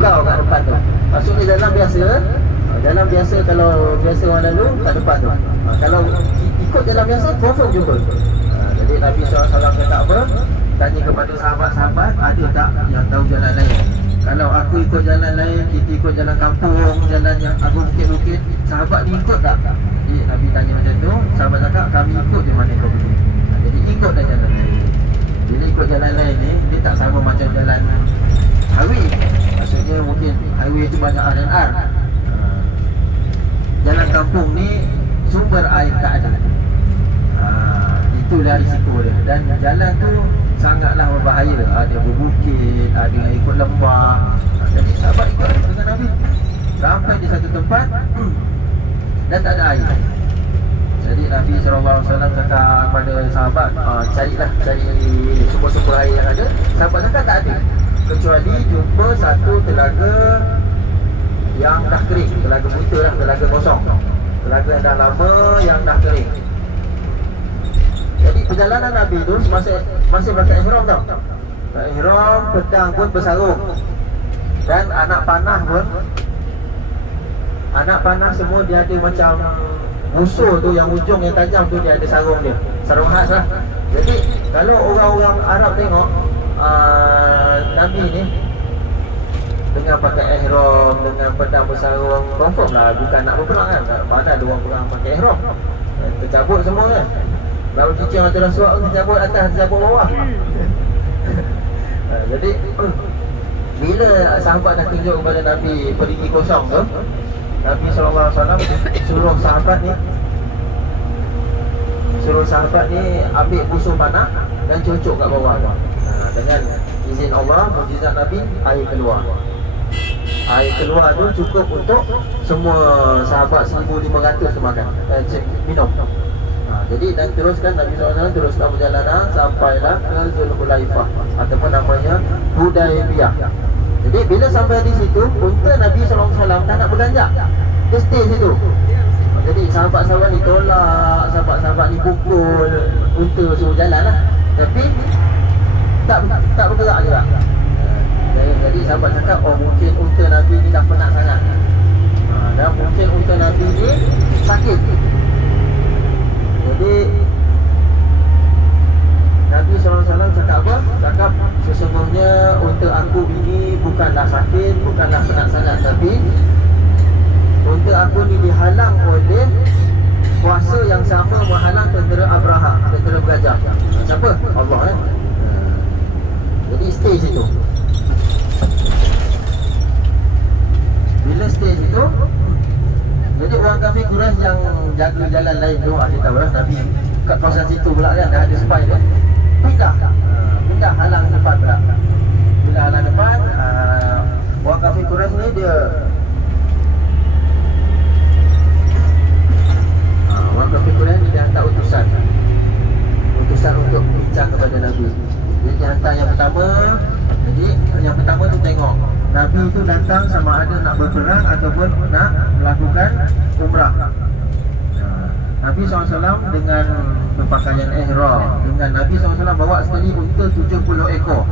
kau kat depan tu. Maksudnya jalan biasa kalau biasa orang lalu kat depan tu. Kalau ikut jalan biasa confirm jumpa. Jadi Nabi SAW kata apa? Tanya kepada sahabat-sahabat, ada tak yang tahu jalan lain? Kalau aku ikut jalan lain, kita ikut jalan kampung, jalan yang agung bukit-bukit, sahabat ni ikut tak? Jadi Nabi tanya macam tu, sahabat cakap kami ikut di mana kau pergi. Jadi ikut dah jalan lain. Bila ikut jalan lain ni, dia tak sama macam jalan highway. Maksudnya mungkin highway tu banyak R&R. Jalan kampung ni sumber air tak ada. Itulah risiko dia. Dan jalan tu sangatlah berbahaya. Ada berbukit, ada yang ikut lembah. Jadi sahabat ikut dengan Nabi sampai di satu tempat dan tak ada air. Jadi Nabi SAW cakap kepada sahabat, cari sumber-sumber air yang ada. Sahabat cakap tak ada, kecuali jumpa satu telaga yang dah kering. Telaga buta lah, telaga kosong. Telaga yang dah lama, yang dah kering. Jadi perjalanan Nabi tu masih pakai ihram tau. Pakai ihram, pedang pun bersarung. Dan anak panah semua dia ada macam musuh tu, yang ujung yang tajam tu dia ada sarung dia. Sarung khas lah. Jadi kalau orang-orang Arab tengok Nabi ni dengan pakai ihram, dengan pedang bersarung, confirm lah bukan nak berperang kan. Mana ada orang perang pakai ihram, tercabut semua kan. Kalau cicing atau rasuak pun tercabut atas, tercabut bawah. Jadi bila sahabat dah tunjuk kepada Nabi perigi kosong tu, Nabi SAW suruh sahabat ni ambil busur panah dan cucuk kat bawah tu. Dengan izin Allah, mukjizat Nabi, air keluar. Air keluar tu cukup untuk semua sahabat 1,500 tu makan, minum. Jadi dan teruskan Nabi SAW teruskan perjalanan sampailah ke Zulhulaifah ataupun namanya Hudaybiyah. Jadi bila sampai di situ, unta Nabi SAW tak nak berganjak, dia stay situ. Jadi sahabat-sahabat ni tolak, sahabat-sahabat ni pukul unta suruh jalan lah, tapi tak bergerak juga. Jadi sahabat cakap, oh mungkin unta Nabi ni dah penat sangat, dan mungkin unta Nabi ni sakit. Jadi Nabi SAW cakap apa? Cakap sesungguhnya unta aku ini bukanlah sakit, bukanlah penat sangat, tapi unta aku ni dihalang oleh kuasa yang sama menghalang tentera Abraha, tentera gajah. Siapa? Allah kan. Jadi stay situ. Bila stay situ, jadi orang kafir Quraisy yang jaga jalan lain tu, ada tahu lah Nabi kat kawasan situ pula kan, dah ada spy dia. Pindah halang depan pula. Bila halang depan, orang kafir Quraisy ni dia orang kafir Quraisy ni dia hantar utusan untuk bincang kepada Nabi. Jadi dia hantar yang pertama. Jadi yang pertama tu tengok Nabi tu datang sama ada nak berperang ataupun nak melakukan umrah. Nabi SAW dengan berpakaian ihram, dengan Nabi SAW bawa sekali unta 70 ekor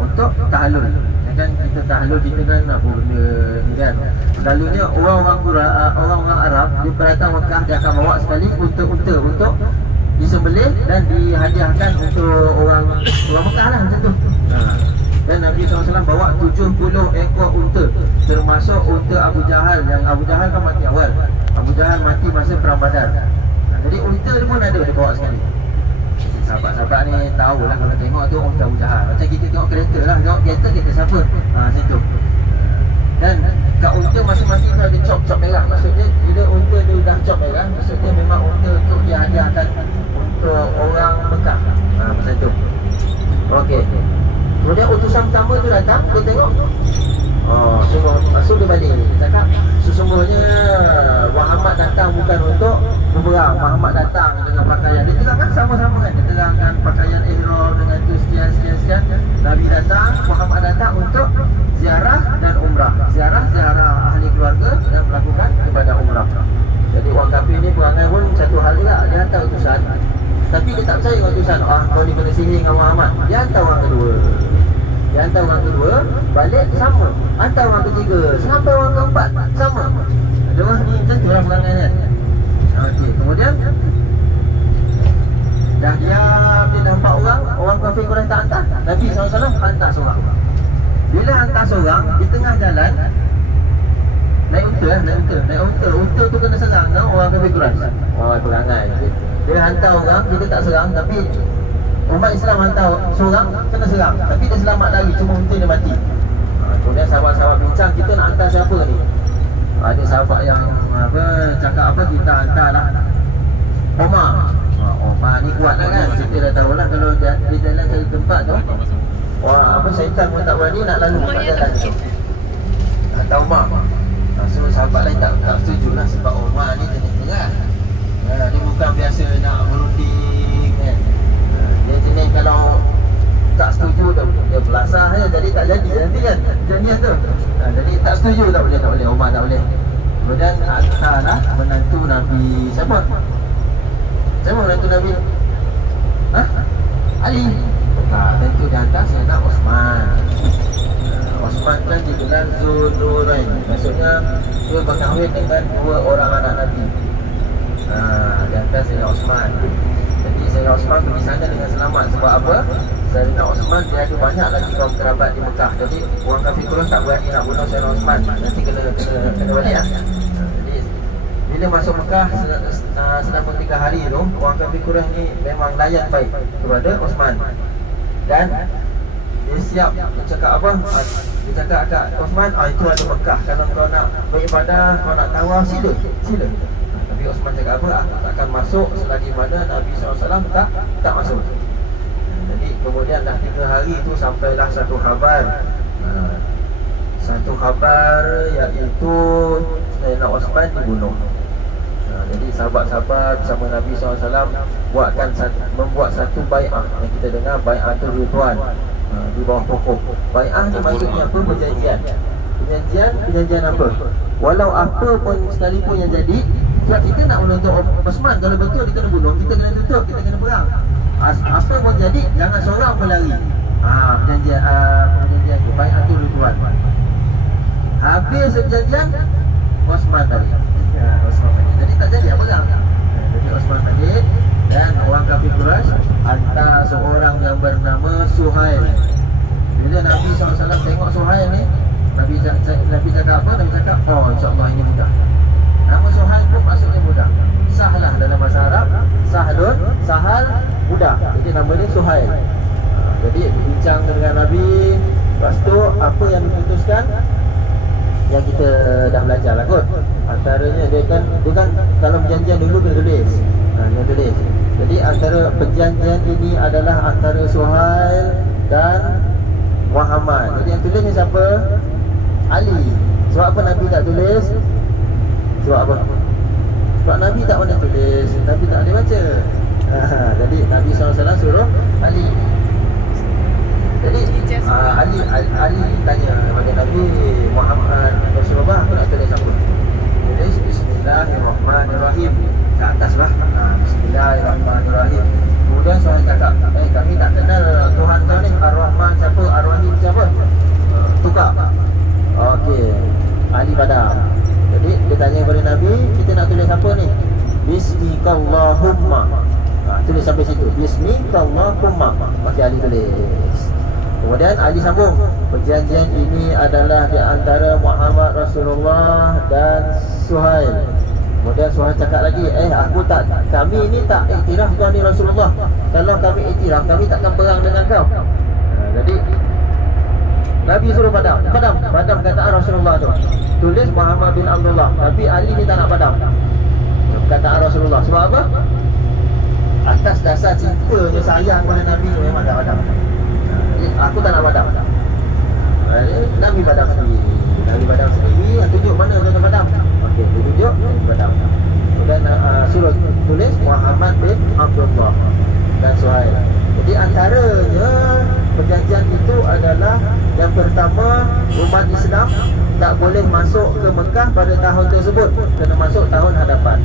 untuk tahlul. Kan kita tahlul, kita kan apa benda ni kan. Selalunya orang-orang Arab di perantau Mekah, dia akan bawa sekali unta-unta untuk disembelih dan dihadiahkan untuk orang Mekah lah macam tu. Dan Nabi SAW bawa 70 ekor unta, termasuk unta Abu Jahal. Yang Abu Jahal kan mati awal. Abu Jahal mati masa perang Badar. Jadi unta dia pun ada, dia bawa sekali. Sahabat-sahabat ni tahu lah kalau tengok tu unta Abu Jahal. Macam kita tengok kereta lah, tengok kereta siapa? Macam tu. Dan kat unta masing-masing tu ada cop merah. Maksudnya bila unta dia dah cop merah, maksudnya memang unta untuk dihadiahkan untuk orang Mekah. Macam tu. Okey. Kemudian utusan pertama tu datang, dia tengok, dia balik. Dia cakap, sesungguhnya Muhammad datang bukan untuk berperang. Muhammad datang dengan pakaian, dia terangkan sama-sama kan, dia terangkan pakaian ihram dengan tu sekian. Nabi datang, Muhammad datang untuk ziarah dan umrah. Ziarah ahli keluarga dan melakukan ibadah umrah. Jadi orang kafir ni perangai pun satu hal juga, dia hantar utusan, tapi dia tak percaya dengan utusan. Kau ni kena sihir dengan Muhammad. Dia hantar orang kedua. Dia hantar orang kedua, balik sama. Hantar orang ketiga, sampai orang keempat, sama. Ada orang ni macam tu lah perangai kan. Okey, kemudian dah diam, dia dah 4 orang, orang kafir Quraisy tak hantar. Nabi SAW hantar seorang. Bila hantar seorang, di tengah jalan naik unta. Unta tu kena serang kan orang kafir Quraisy. Oh, perangai. Dia hantar orang, kita tak serang, tapi umat Islam hantar seorang, kena serang. Tapi dia selamat lari, cuma unta dia mati. Kemudian sahabat-sahabat bincang, kita nak hantar siapa ni? Ada sahabat yang cakap apa, kita hantar lah Omar. Omar ni kuat lah kan. Kita dah tahu lah kalau dia jalan dari tempat tu, wah, apa syaitan pun tak berani nak lalu kat jalan tu. Hantar Omar. So sahabat lain tak setuju lah, sebab Omar ni jenis berat. Dia bukan biasa nak berunding kan. Dia jenis kalau tak setuju dia belasah je, jadi tak jadi nanti kan jadian tu. Jadi tak setuju, tak boleh Omar tak boleh. Kemudian hantarlah menantu Nabi. Siapa menantu Nabi? Ali. Tentu dia hantar Sayyidina Osman. Osman kan digelar Zulnurain. Maksudnya dia berkahwin dengan 2 orang anak Nabi. Dia hantar Sayyidina Osman. Jadi Sayyidina Osman pergi sana dengan selamat. Sebab apa? Sayyidina Osman dia ada banyak lagi kaum kerabat di Mekah. Jadi orang kafir Quraisy tak berani nak bunuh Sayyidina Osman. Nanti kena balik lah. Jadi bila masuk Mekah selama 3 hari tu, orang kafir Quraisy ni memang layan baik kepada Osman. Dan dia siap, dia cakap apa? Dia cakap kat Osman, itu ada Mekah. Kalau kau nak beribadah, kau nak tawaf, sila. Tapi Osman cakap apa? Aku takkan masuk selagi mana Nabi SAW tak masuk. Jadi kemudian dah 3 hari tu sampailah satu khabar. Satu khabar iaitu Sayyidina Osman dibunuh. Jadi sahabat-sahabat bersama Nabi SAW membuat satu bai'ah yang kita dengar, bai'atul Ridwan, di bawah pokok. Bai'ah ni maksudnya apa? Perjanjian apa? Walau apa pun sekalipun yang jadi, sebab kita nak menuntut Osman, kalau betul dia kena bunuh, kita kena tutup, kita kena perang. Apa pun jadi, jangan seorang pun lari. Perjanjian tu, bai'atul Ridwan. Habis perjanjian, Osman tadi. Jadi tak jadi apa perang. Jadi Osman tadi, dan orang kafir Quraisy hantar seorang yang bernama Suhail. Bila Nabi SAW tengok Suhail ni, Nabi cakap apa? Nabi cakap, oh insyaAllah ini mudah. Nama Suhail pun maksudnya mudah. Sahlah dalam bahasa Arab, Sahal, mudah. Jadi nama dia Suhail. Jadi bincang dengan Nabi. Lepas tu apa yang diputuskan, yang kita dah belajar lah kot. Antaranya dia kan kalau perjanjian dulu kena tulis. Dia tulis. Jadi antara perjanjian ini adalah antara Suhail dan Muhammad. Jadi yang tulis ni siapa? Ali. Sebab apa Nabi tak tulis? Sebab apa? Sebab Nabi tak pernah tulis, Nabi tak boleh baca. Jadi Nabi SAW suruh Ali. Jadi Ali tanya kepada Nabi Muhammad, Rasulullah, aku nak tulis apa? Tulis Bismillahirrahmanirrahim ke atas lah. Bismillahirrahmanirrahim. Kemudian Suhail cakap, kami tak kenal Tuhan kau ni, Ar-Rahman siapa, Ar-Rahim siapa? Tukar. Okey, Ali padam. Jadi dia tanya kepada Nabi, kita nak tulis apa ni? Bismikallahumma. Tulis sampai situ, Bismikallahumma. Masih Ali tulis. Kemudian Ali sambung, perjanjian ini adalah di antara Muhammad Rasulullah dan Suhail. Kemudian Suhail cakap lagi, kami ni tak iktiraf kau ni Rasulullah. Kalau kami iktiraf, kami takkan perang dengan kau. Jadi Nabi suruh padam kataan Rasulullah tu. Tulis Muhammad bin Abdullah. Tapi Ali ni tak nak padam kataan Rasulullah. Sebab apa? Atas dasar cintanya sayang pada Nabi tu memang tak padam. Aku tak nak padam. Nabi padam sendiri. Tunjuk mana dia nak padam. Okey, dia tunjuk, dia padam. Kemudian suruh tulis Muhammad bin Abdullah dan Suhail. Jadi antaranya perjanjian itu adalah yang pertama, umat Islam tak boleh masuk ke Mekah pada tahun tersebut, kena masuk tahun hadapan.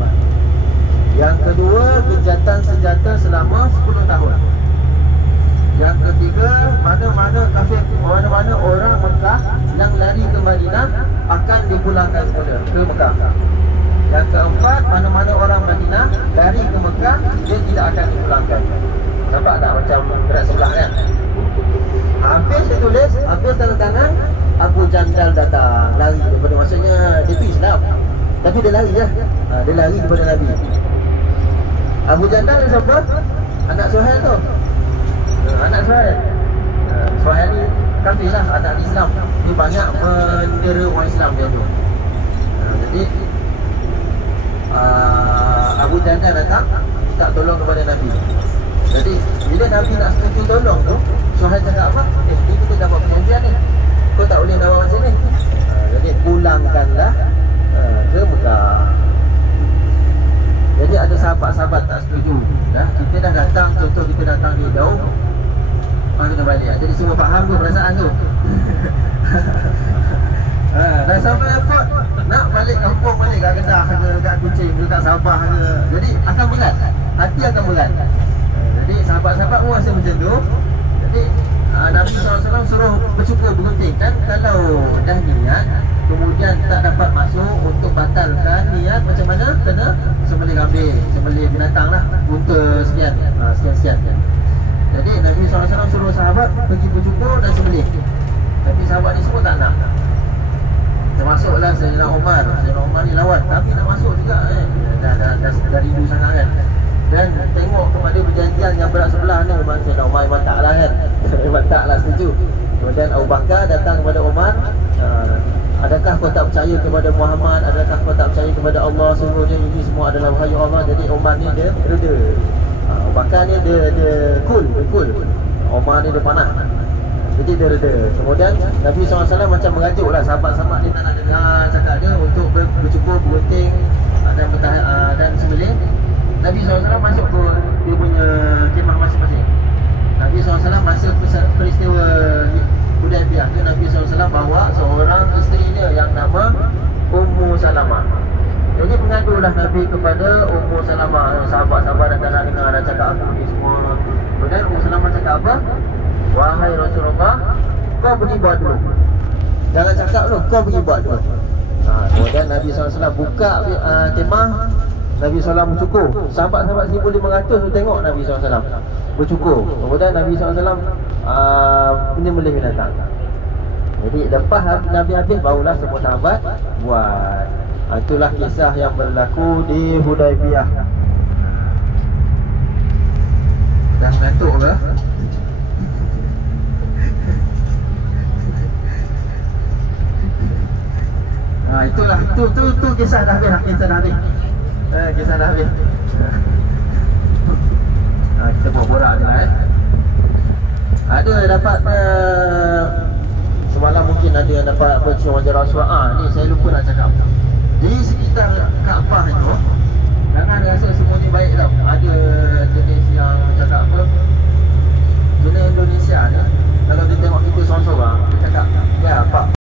Yang kedua, gencatan senjata selama 10 tahun. Yang ketiga, mana-mana kafir, mana-mana orang Mekah yang lari ke Madinah akan dipulangkan semula ke Mekah. Yang keempat, mana-mana orang Madinah lari ke Mekah, dia tidak akan dipulangkan. Nampak tak macam gerak sebelah kan? Habis dia tulis, habis tanda tangan, Abu Jandal datang, lari daripada, maksudnya dia tu Islam, tapi dia lari lah. Dia lari daripada Nabi. Abu Jandal ni siapa? Anak Suhail tu. Anak Suhail. Suhail ni kafir lah, anak Islam. Dia banyak mendera orang Islam dia tu. Jadi Abu Jandal datang tak tolong kepada Nabi. Jadi bila Nabi nak setuju tolong tu, Suhail cakap apa? Ni kita dapat perjanjian ni, kau tak boleh bawa macam ni. Jadi pulangkanlah ke Mekah. Jadi ada sahabat-sahabat tak setuju. Kita dah datang, contoh kita datang di Daum, kita balik. Jadi semua faham ke perasaan tu? Dah sampai airport, nak balik kampung, balik kat Kedah ke, kat Kuching ke, kat Sabah ke. Jadi akan berat, hati akan berat. Jadi sahabat-sahabat pun rasa macam tu. Jadi Nabi SAW suruh bercukur bergunting. Kan kalau dah niat kemudian tak dapat masuk, untuk batalkan niat macam mana? Kena sembelih kambing, sembelih binatang lah, unta sekian, sekian-sekian. Jadi Nabi SAW suruh sahabat pergi bercukur dan sembelih. Tapi sahabat ni semua tak nak. Termasuklah Sayyidina Umar. Sayyidina Umar ni lawan, tapi nak masuk juga dah rindu sangat kan. Dan tengok kepada perjanjian yang berat sebelah ni, Sayyidina Umar memang tak lah kan. Memang tak lah setuju. Kemudian Abu Bakar datang kepada Umar, adakah kau tak percaya kepada Muhammad? Adakah kau tak percaya kepada Allah? Seluruhnya ini semua adalah wahyu Allah. Jadi Umar ni dia reda. Abu Bakar ni dia cool. Umar ni dia panah. Jadi dia reda. Kemudian Nabi SAW macam mengajuk lah sahabat-sahabat dia tak nak dengar cakap dia untuk bercukur, bergunting dan sembelih. Nabi SAW masuk ke dia punya kemah masing-masing. Nabi SAW masa peristiwa Hudaibiyah tu, Nabi SAW bawa seorang isteri dia yang nama Ummu Salamah. Jadi mengadulah Nabi kepada Ummu Salamah. Sahabat-sahabat dah tak nak dengar, dah cakap apa ni semua. Kemudian Ummu Salamah cakap apa? Wahai Rasulullah, kau pergi buat dulu. Jangan cakap dulu, kau pergi buat dulu. Kemudian Nabi SAW buka kemah. Nabi SAW bercukur. Sahabat-sahabat 1,500 tu tengok Nabi SAW bercukur. Kemudian Nabi SAW menyembelih binatang. Jadi lepas Nabi habis, barulah semua sahabat buat. Itulah kisah yang berlaku di Hudaibiyah. Dah mengantuk ke? Itulah tu kisah dah habis. Kisah dah habis. Kisah dah habis. Kita borak je lah Ada dapat semalam mungkin ada yang dapat baca wajar Rasulullah. Ni saya lupa nak cakap. Di sekitar Kaabah itu, jangan rasa semua ni baik tau. Ada